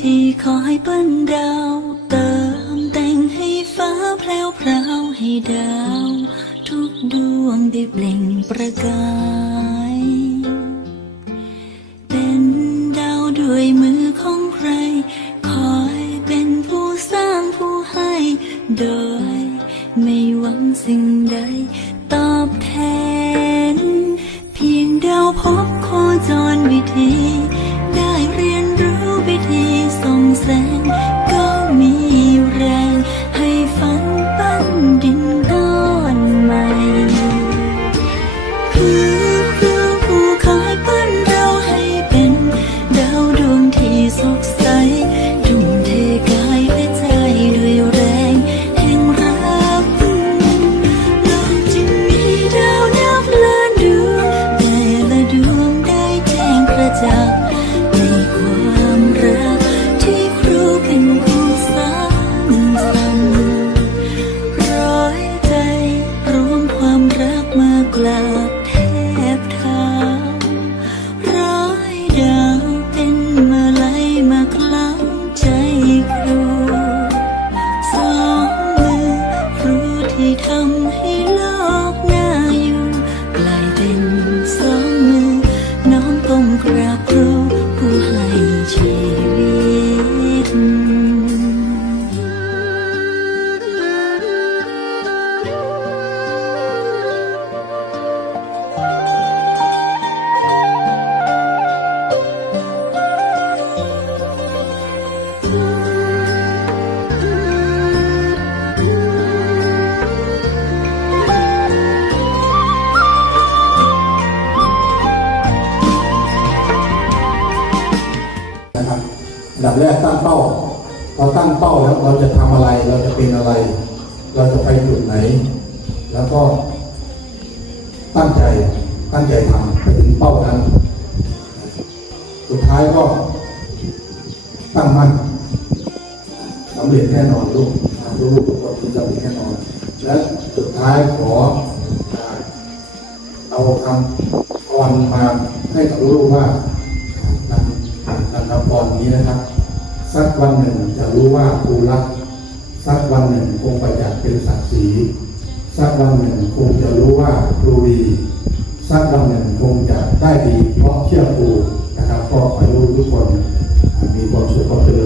ทีขอให้เปิ้นดาวเติมแต่งให้ฟ้าแพรวพราวให้ดาว ทุกดวงได้เปล่งประกาย เป็นดาวด้วยมือของใคร คอยเป็นผู้สร้างผู้ให้ โดยไม่หวังสิ่งใดตอบแทน เพียงดาวพบโคจรวิธี ส่ ดับแรกตั้งเป้าเราตั้งเป้าแล้วเราจะทำอะไร เราจะเป็นอะไร เราจะไปจุดไหน แล้วก็ตั้งใจตั้งใจทำไปถึงเป้านั้น สุดท้ายก็ ตั้งมั่นสำเร็จแน่นอนลูกลูกทุกคนสำเร็จแน่นอน และสุดท้ายขอเอาคำกรมาให้กับลูกว่านันนันพรนี้นะครับ สักวันหนึ่งจะรู้ว่าครูรักสักวันหนึ่งคงประจักษ์เป็นศักดิ์ศรีสักวันหนึ่งคงจะรู้ว่าครูดีสักวันหนึ่งคงจะได้ดีเพราะเชื่อครูนะครับก็ขอให้ทุกคนมีความสุขความเจริญ